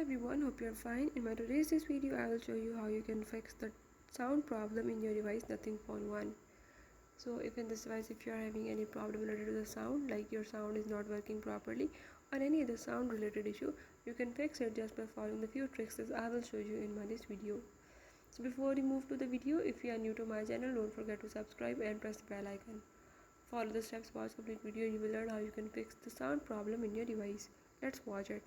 everyone, hope you're fine. In my today's this video, I will show you how you can fix the sound problem in your device Nothing Phone 1. So if in this device, if you are having any problem related to the sound, like your sound is not working properly or any other sound related issue, you can fix it just by following the few tricks that I will show you in this video. So before we move to the video, if you are new to my channel, don't forget to subscribe and press the bell icon. Follow the steps, watch complete video, and you will learn how you can fix the sound problem in your device. Let's watch it.